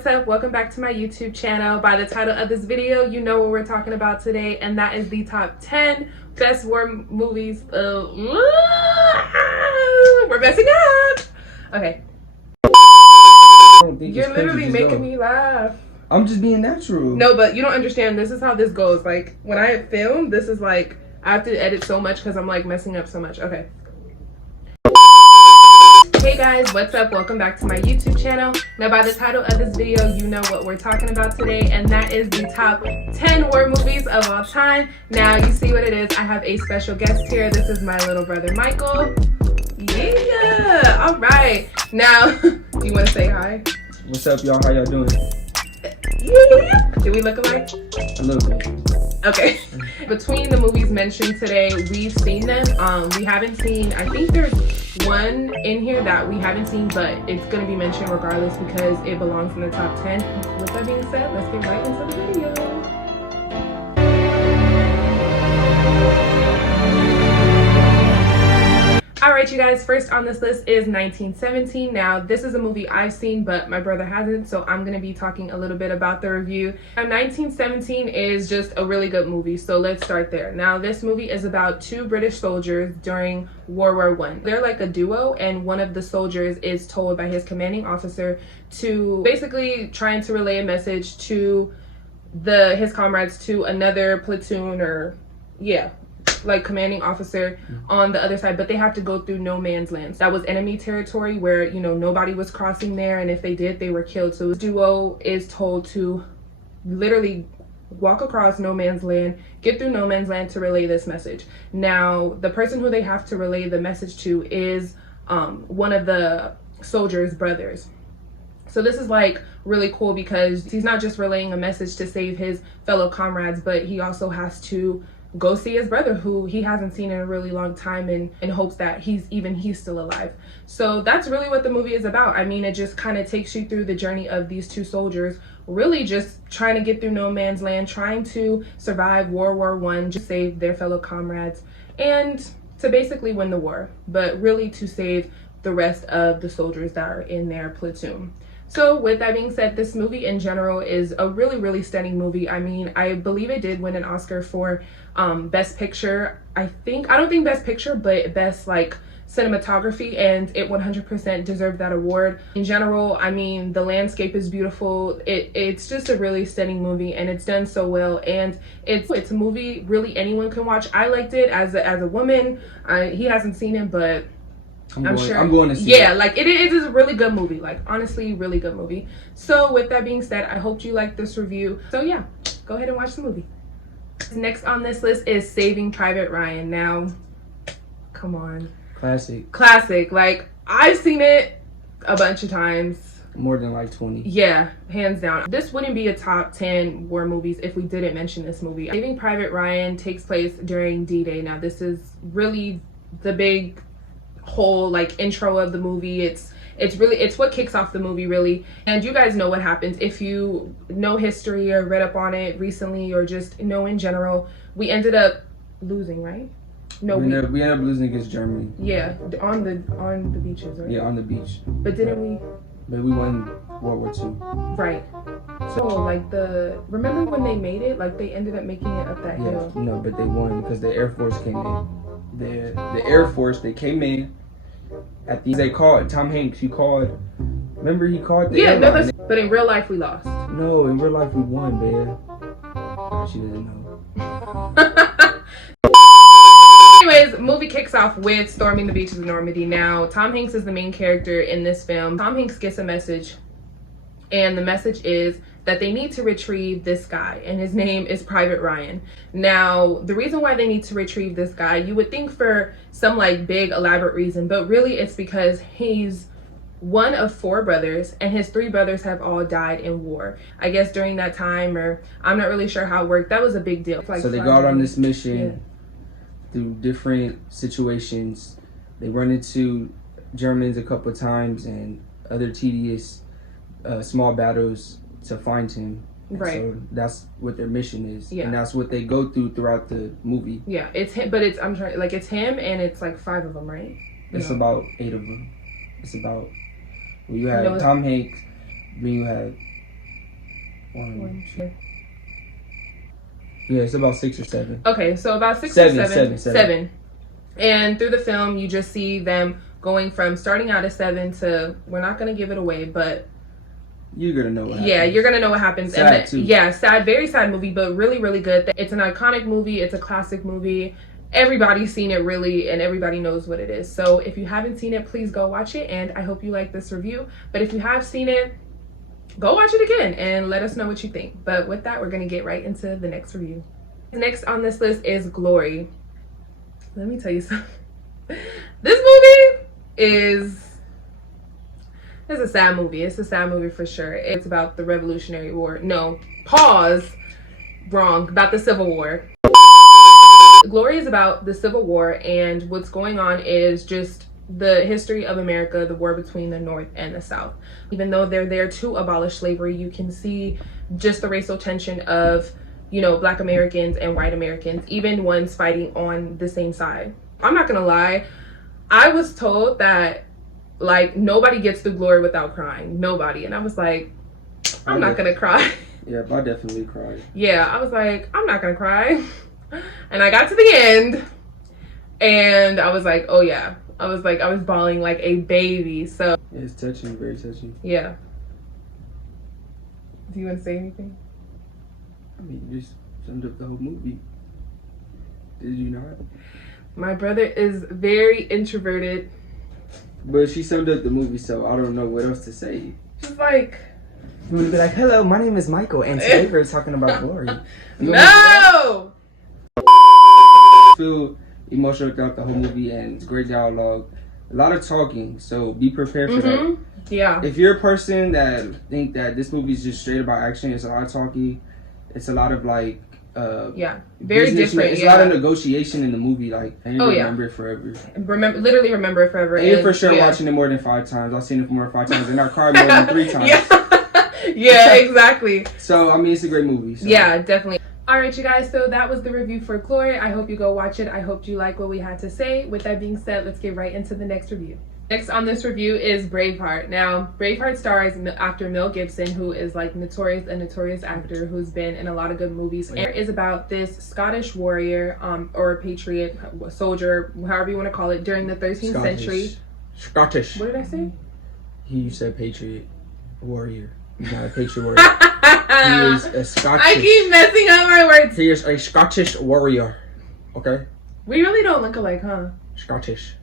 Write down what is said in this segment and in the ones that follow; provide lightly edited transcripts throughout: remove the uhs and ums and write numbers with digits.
what's up? Welcome back to my YouTube channel. By the title of this video, you know what we're talking about today, and that is the top 10 best war movies of... We're messing up! Okay. You're literally making me laugh. I'm just being natural. No, but you don't understand. This is how this goes. Like, when I film, this is like, I have to edit so much because I'm like messing up so much. Okay. Hey guys, what's up? Welcome back to my YouTube channel. Now, by the title of this video, you know what we're talking about today, and that is the top 10 war movies of all time. Now, you see what it is. I have a special guest here. This is my little brother, Michael. Yeah! All right. Now, do you want to say hi? What's up, y'all? How y'all doing? Yeah. Do we look alike? A little bit. Okay. Between the movies mentioned today, we've seen them. We haven't seen, I think there's one in here that we haven't seen, but it's going to be mentioned regardless because it belongs in the top 10. With that being said, let's get right into the video. Alright, you guys, first on this list is 1917. Now, this is a movie I've seen, but my brother hasn't, so I'm going to be talking a little bit about the review. Now, 1917 is just a really good movie, so let's start there. Now, this movie is about two British soldiers during World War I. They're like a duo, and one of the soldiers is told by his commanding officer to basically trying to relay a message to his comrades to another platoon or, yeah, like commanding officer on the other side, but they have to go through no man's land. That was enemy territory where, you know, nobody was crossing there, and if they did, they were killed. So the duo is told to literally walk across no man's land, get through no man's land to relay this message. Now, the person who they have to relay the message to is one of the soldiers' brothers. So this is like really cool because he's not just relaying a message to save his fellow comrades, but he also has to go see his brother who he hasn't seen in a really long time in hopes that he's still alive. So that's really what the movie is about. I mean, it just kind of takes you through the journey of these two soldiers really just trying to get through no man's land, trying to survive World War I, just save their fellow comrades and to basically win the war, but really to save the rest of the soldiers that are in their platoon. So with that being said, this movie in general is a really, really stunning movie. I mean, I believe it did win an Oscar for Best Picture. I don't think Best Picture, but Best like cinematography, and it 100% deserved that award. In general, I mean, the landscape is beautiful. It's just a really stunning movie, and it's done so well, and it's a movie really anyone can watch. I liked it as a woman. He hasn't seen it, but I'm going to see it. Yeah, like it is a really good movie. Like, honestly, really good movie. So with that being said, I hope you liked this review. So yeah, go ahead and watch the movie. Next on this list is Saving Private Ryan. Now, come on. Classic. Like, I've seen it a bunch of times. More than like 20. Yeah, hands down. This wouldn't be a top 10 war movies if we didn't mention this movie. Saving Private Ryan takes place during D-Day. Now, this is really the big whole like intro of the movie. It's what kicks off the movie really, and you guys know what happens if you know history or read up on it recently or just know in general. We ended up losing, right? No, we ended up losing against Germany. Yeah, on the beaches, right? Yeah, on the beach. But didn't we? But we won World War II. Right. So like remember when they made it? Like they ended up making it up that hill. No, but they won because the Air Force came in. The Air Force, they came in at they called Tom Hanks. Remember he called the airline. But in real life we lost. No, in real life we won, babe. She doesn't know. Anyways, movie kicks off with storming the beaches of Normandy. Now, Tom Hanks is the main character in this film. Tom Hanks gets a message, and the message is that they need to retrieve this guy, and his name is Private Ryan. Now, the reason why they need to retrieve this guy, you would think for some like big elaborate reason, but really it's because he's one of 4 brothers, and his 3 brothers have all died in war. I guess during that time, or I'm not really sure how it worked. That was a big deal. Like, so they go out on this mission through different situations. They run into Germans a couple of times and other tedious small battles to find him. Right. So that's what their mission is. Yeah. And that's what they go through throughout the movie. Yeah, it's him, but it's it's him, and it's like 5 of them, right? It's about 8 of them. It's about you have Tom Hanks, then you have Yeah, it's about 6 or 7. Okay, so about six Seven, or seven. seven. And through the film, you just see them going from starting out at 7 to, we're not going to give it away, but you're gonna know what happens. Yeah, you're gonna know what happens. Sad too. Yeah, sad, very sad movie, but really, really good. It's an iconic movie. It's a classic movie. Everybody's seen it, really, and everybody knows what it is. So if you haven't seen it, please go watch it, and I hope you like this review. But if you have seen it, go watch it again and let us know what you think. But with that, we're gonna get right into the next review. Next on this list is Glory. Let me tell you something. This movie is... It's a sad movie. It's a sad movie for sure. It's about the Revolutionary War. No, pause. Wrong. About the Civil War. Glory is about the Civil War, and what's going on is just the history of America, the war between the North and the South. Even though they're there to abolish slavery, you can see just the racial tension of, you know, Black Americans and white Americans, even ones fighting on the same side. I'm not gonna lie. I was told that like nobody gets the glory without crying. Nobody. And I was like, I'm not gonna cry. Yeah, I definitely cried. Yeah, I was like, I'm not gonna cry. And I got to the end and I was like, oh yeah. I was bawling like a baby. So yeah, it's touching, very touching. Yeah. Do you want to say anything? I mean, you just summed up the whole movie. Did you not? My brother is very introverted. But she summed up the movie, so I don't know what else to say. Just like... You would be like, hello, my name is Michael, and today we're talking about Glory. No! I feel emotional throughout the whole movie, and it's great dialogue. A lot of talking, so be prepared for that. Yeah. If you're a person that think that this movie is just straight about action, it's a lot of talking. It's a lot of like... very different. It's a lot of negotiation in the movie. Like, and you remember it forever. Literally remember it forever. And you're for sure watching it more than 5 times. I've seen it more than 5 times, and I cried more than 3 times. Yeah, exactly. So I mean, it's a great movie. So. Yeah, definitely. All right, you guys. So that was the review for Glory. I hope you go watch it. I hope you like what we had to say. With that being said, let's get right into the next review. Next on this review is Braveheart. Now, Braveheart stars actor Mel Gibson, who is like a notorious actor who's been in a lot of good movies. And it is about this Scottish warrior, or patriot, soldier, however you want to call it, during the 13th century. Scottish. What did I say? You said patriot warrior. He's not a patriot warrior. He is a Scottish. I keep messing up my words. He is a Scottish warrior. Okay? We really don't look alike, huh? Scottish.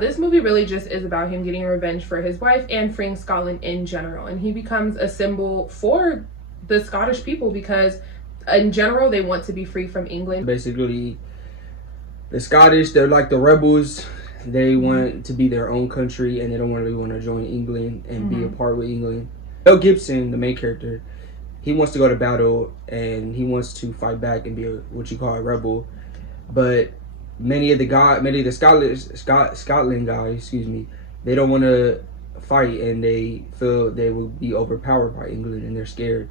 This movie really just is about him getting revenge for his wife and freeing Scotland in general. And he becomes a symbol for the Scottish people because in general, they want to be free from England. Basically, the Scottish, they're like the rebels. They want to be their own country and they don't really want to join England and be a part with England. Mel Gibson, the main character, he wants to go to battle and he wants to fight back and be what you call a rebel. But many of the Scotland guys, they don't want to fight and they feel they will be overpowered by England and they're scared.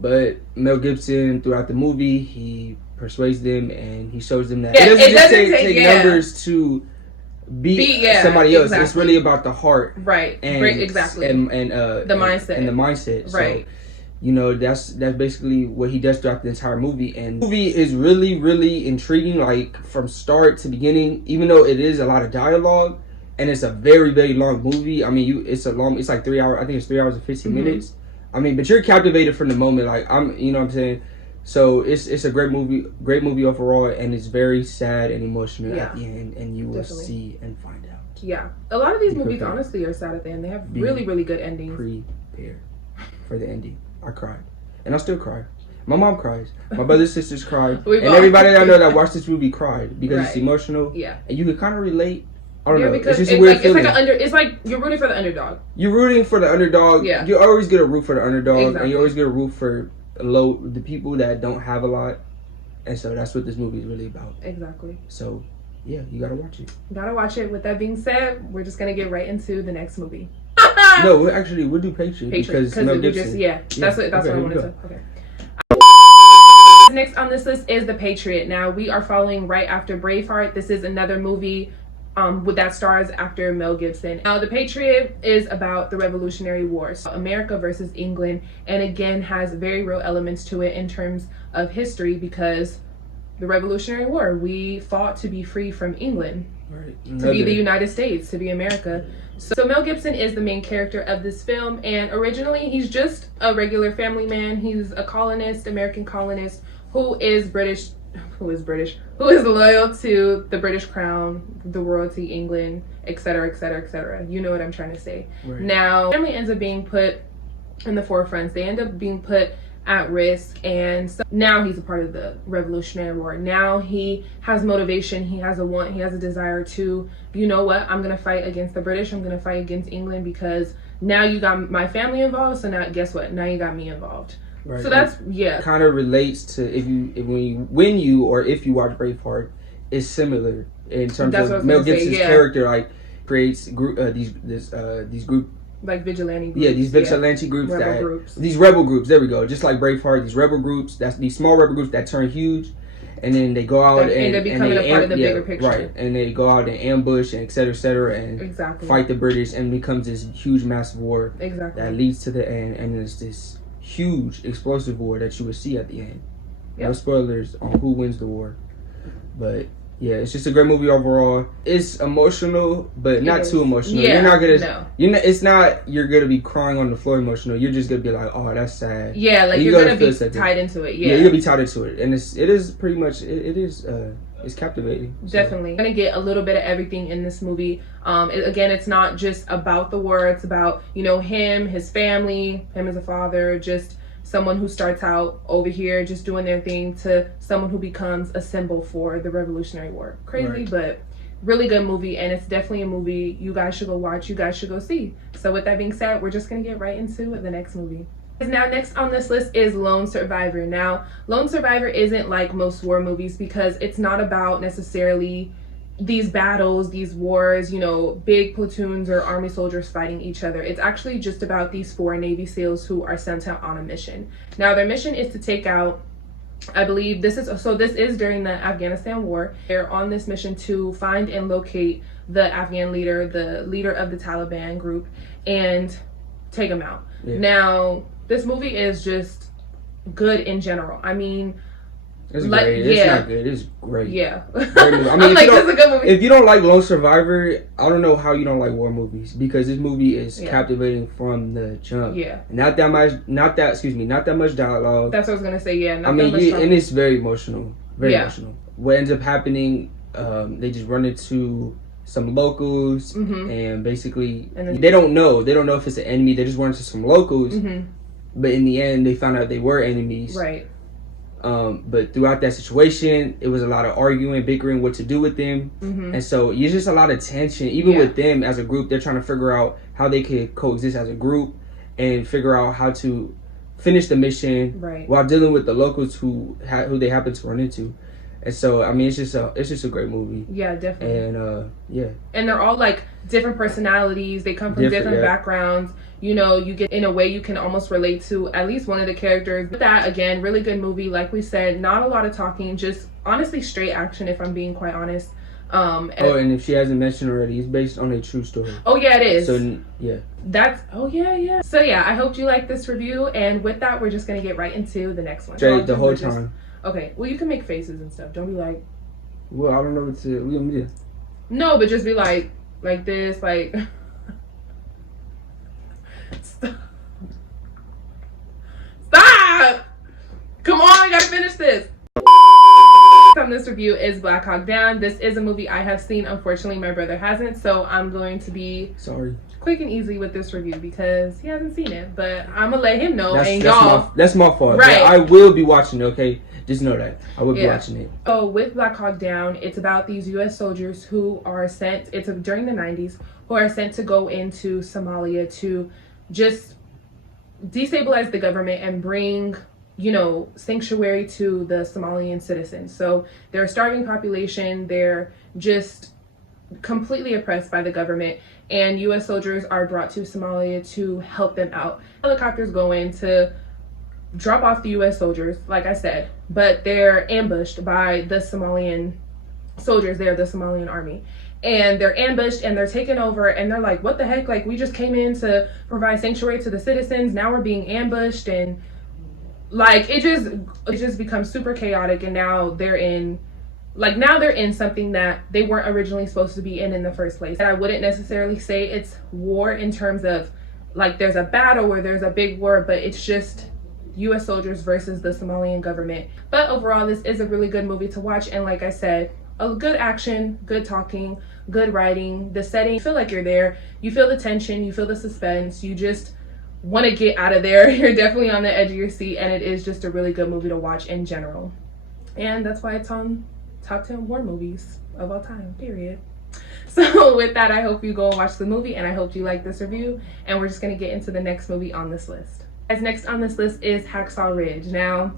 But Mel Gibson, throughout the movie, he persuades them and he shows them that it doesn't just take numbers to beat somebody else. Exactly. It's really about the heart, right? And exactly, and the mindset and the mindset, right? So, you know, that's basically what he does throughout the entire movie. And the movie is really, really intriguing, like from start to beginning, even though it is a lot of dialogue and it's a very, very long movie. I mean, it's like 3 hours. I think it's 3 hours and 15 minutes. I mean, but you're captivated from the moment. Like you know what I'm saying? So it's a great movie overall, and it's very sad and emotional at the end, and you will see and find out. Yeah. A lot of these movies honestly are sad at the end. They have really, really good endings. Prepare for the ending. I cried. And I still cry. My mom cries. My brothers, sisters cried. And everybody that I know that watched this movie cried because it's emotional. Yeah. And you can kind of relate. I don't know. Because it's just a weird feeling. It's like you're rooting for the underdog. You're rooting for the underdog. Yeah. You're always going to root for the underdog. And you're always going to root for the people that don't have a lot. And so that's what this movie is really about. Exactly. So, yeah, you got to watch it. Gotta watch it. With that being said, we're just going to get right into the next movie. No, we'll do Patriot because Mel Gibson. That's what I wanted to. Okay. Next on this list is The Patriot. Now we are following right after Braveheart. This is another movie with that stars actor Mel Gibson. Now, The Patriot is about the Revolutionary War, so America versus England, and again has very real elements to it in terms of history, because the Revolutionary War, we fought to be free from England, right, to be the United States, to be America. So Mel Gibson is the main character of this film, and originally he's just a regular family man. He's a colonist, American colonist, who is loyal to the British crown, the royalty, England, etc., etc., etc. You know what I'm trying to say. Right. Now, family ends up being put in the forefront. They end up being put at risk, and so now he's a part of the Revolutionary War. Now he has motivation, he has a want, he has a desire to, you know what, I'm gonna fight against the British, I'm gonna fight against England, because now you got my family involved, so now guess what, now you got me involved. Right. So that's, yeah, kind of relates to when you watch Braveheart, it's similar in terms of Mel Gibson's character, like creates these group, like vigilante groups. Yeah, these vigilante groups, these rebel groups, there we go, just like Braveheart, these rebel groups, that's these small rebel groups that turn huge, and then they go out and end up becoming a part of the bigger picture, right, and they go out and ambush and etc., and fight the British, and becomes this huge massive war that leads to the end, and it's this huge explosive war that you would see at the end. No spoilers on who wins the war, but yeah, it's just a great movie overall. It's emotional, but not too emotional. Yeah, it's not you're gonna be crying on the floor emotional. You're just gonna be like, oh, that's sad. Yeah, like you're gonna be tied into it. Yeah, you're gonna be tied into it, and it is pretty much it's captivating. Definitely. I'm gonna get a little bit of everything in this movie. Again, it's not just about the war. It's about, you know, him, his family, him as a father, just someone who starts out over here just doing their thing, to someone who becomes a symbol for the Revolutionary War. Crazy, but really good movie, and it's definitely a movie you guys should go watch, you guys should go see. So with that being said, we're just gonna get right into the next movie. Now, next on this list is Lone Survivor. Now, Lone Survivor isn't like most war movies, because it's not about necessarily these battles, these wars, you know, big platoons or army soldiers fighting each other. It's actually just about these 4 Navy SEALs who are sent out on a mission. Now, their mission is to take out, I believe this is during the Afghanistan war. They're on this mission to find and locate the Afghan leader, the leader of the Taliban group, and take him out. Yeah. Now, this movie is just good in general. I mean, it's great. It's not good. It's great. Yeah. Great movie. I mean, like, it's a good movie. If you don't like Lone Survivor, I don't know how you don't like war movies, because this movie is captivating from the jump. Yeah. Not that much dialogue. That's what I was gonna say. Yeah. And it's very emotional. Very emotional. What ends up happening? They just run into some locals, and basically they don't know if it's an enemy. They just run into some locals, but in the end, they found out they were enemies. Right. But throughout that situation, it was a lot of arguing, bickering, what to do with them. And so it's just a lot of tension, even with them as a group. They're trying to figure out how they could coexist as a group and figure out how to finish the mission while dealing with the locals who they happen to run into. And so, I mean, it's just a great movie. Yeah, definitely. And and they're all like different personalities. They come from different backgrounds. You know, you get, in a way, you can almost relate to at least one of the characters. But that, again, really good movie. Like we said, not a lot of talking, just honestly straight action, if I'm being quite honest. And if she hasn't mentioned already, it's based on a true story. Oh yeah, it is. So yeah. So yeah, I hope you like this review, and with that, we're just gonna get right into the next one. Straight the whole time. Okay, well, you can make faces and stuff. Don't be like. Well, I don't know what to. What do. No, but just be like this, like. Stop! Come on, I gotta finish this. On this review is Blackhawk Down. This is a movie I have seen. Unfortunately, my brother hasn't, so I'm going to be quick and easy with this review because he hasn't seen it. But I'm gonna let him know. That's my fault. Right. I will be watching it. Okay, just know that I will be watching it. So with Blackhawk Down, it's about these U.S. soldiers who are sent. It's during the 90s, who are sent to go into Somalia to just destabilize the government and bring, you know, sanctuary to the Somalian citizens. So they're a starving population. They're just completely oppressed by the government, and U.S. soldiers are brought to Somalia to help them out. Helicopters go in to drop off the U.S. soldiers, like I said, but they're ambushed by the Somalian soldiers there, the Somalian army. And they're ambushed and they're taken over, and they're like, what the heck? Like, we just came in to provide sanctuary to the citizens. Now we're being ambushed, and like it just becomes super chaotic. And now they're in something that they weren't originally supposed to be in the first place. And I wouldn't necessarily say it's war in terms of like there's a battle or there's a big war, but it's just US soldiers versus the Somalian government. But overall, this is a really good movie to watch. And like I said, a good action, good talking, good writing, the setting, you feel like you're there, you feel the tension, you feel the suspense, you just want to get out of there. You're definitely on the edge of your seat, and it is just a really good movie to watch in general. And that's why it's on top 10 war movies of all time, period. So with that, I hope you go and watch the movie, and I hope you like this review, and we're just going to get into the next movie on this list. As next on this list is Hacksaw Ridge. Now,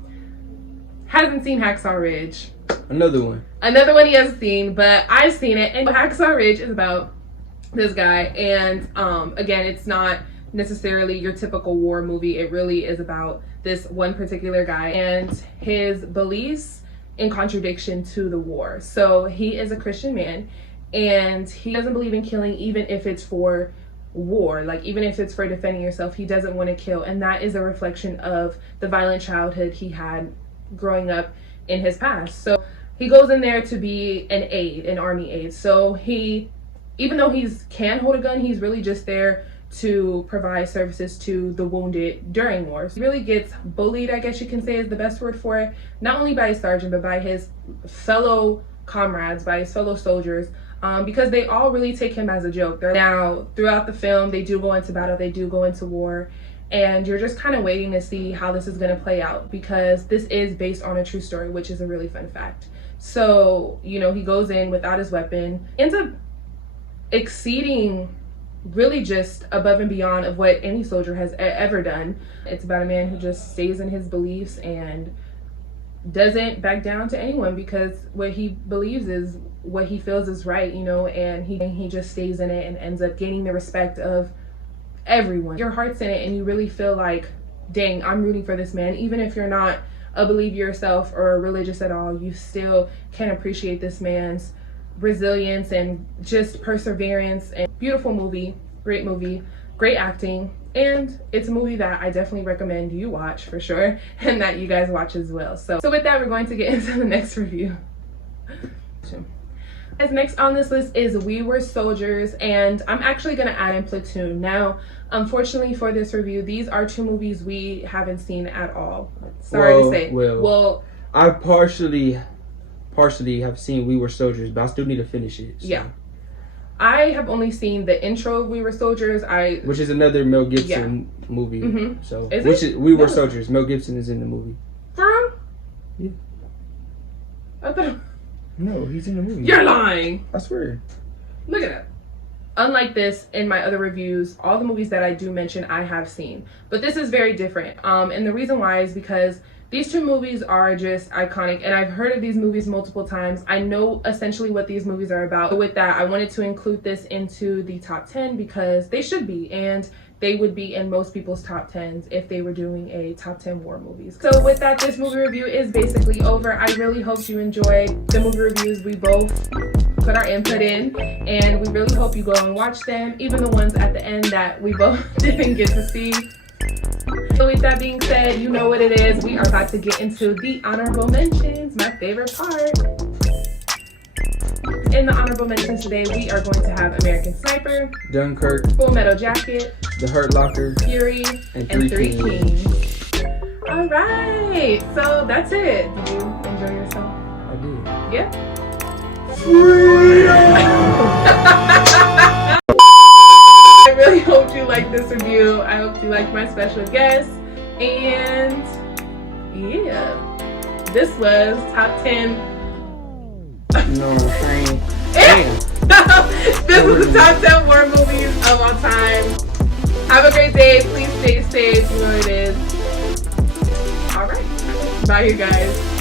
hasn't seen Hacksaw Ridge. Another one he hasn't seen, but I've seen it. And Hacksaw Ridge is about this guy, and again, it's not necessarily your typical war movie. It really is about this one particular guy and his beliefs in contradiction to the war. So he is a Christian man, and he doesn't believe in killing, even if it's for war, like even if it's for defending yourself. He doesn't want to kill, and that is a reflection of the violent childhood he had growing up in his past. So he goes in there to be an army aide. So he, even though he's can hold a gun, he's really just there to provide services to the wounded during war. So he really gets bullied, I guess you can say is the best word for it, not only by his sergeant, but by his fellow comrades, by his fellow soldiers, because they all really take him as a joke. Now, throughout the film, they do go into battle, they do go into war, and you're just kind of waiting to see how this is going to play out, because this is based on a true story, which is a really fun fact. So, you know, he goes in without his weapon, ends up exceeding really just above and beyond of what any soldier has ever done. It's about a man who just stays in his beliefs and doesn't back down to anyone, because what he believes is what he feels is right, you know, and he just stays in it and ends up gaining the respect of everyone. Your heart's in it, and you really feel like, dang, I'm rooting for this man. Even if you're not a believer yourself or religious at all, you still can appreciate this man's resilience and just perseverance. And beautiful movie, great acting, and it's a movie that I definitely recommend you watch for sure, and that you guys watch as well. So with that, we're going to get into the next review. As next on this list is We Were Soldiers, and I'm actually going to add in Platoon. Now, unfortunately for this review, these are two movies we haven't seen at all. Sorry to say. Well, I partially have seen We Were Soldiers, but I still need to finish it. So. Yeah. I have only seen the intro of We Were Soldiers. Which is another Mel Gibson movie. Mm-hmm. So We Were Soldiers. Mel Gibson is in the movie. From? Yeah. I thought. No, he's in the movie. You're lying. I swear. Look at that. Unlike this, in my other reviews, all the movies that I do mention, I have seen. But this is very different. And the reason why is because these two movies are just iconic, and I've heard of these movies multiple times. I know essentially what these movies are about. With that, I wanted to include this into the top 10 because they should be, and they would be in most people's top 10s if they were doing a top 10 war movies. So with that, this movie review is basically over. I really hope you enjoyed the movie reviews we both put our input in, and we really hope you go and watch them, even the ones at the end that we both didn't get to see. So with that being said, you know what it is. We are about to get into the honorable mentions, my favorite part. In the honorable mentions today, we are going to have American Sniper, Dunkirk, Full Metal Jacket, The Hurt Locker, Fury, and Three Kings. All right, so that's it. Did you enjoy yourself? I did. Yeah? I really hope you liked this review. I hope you liked my special guest. And yeah, this was top 10. No, Frank. Damn. This was the top 10 war movies of all time. Have a great day. Please stay safe. You know what it is. All right. Bye, you guys.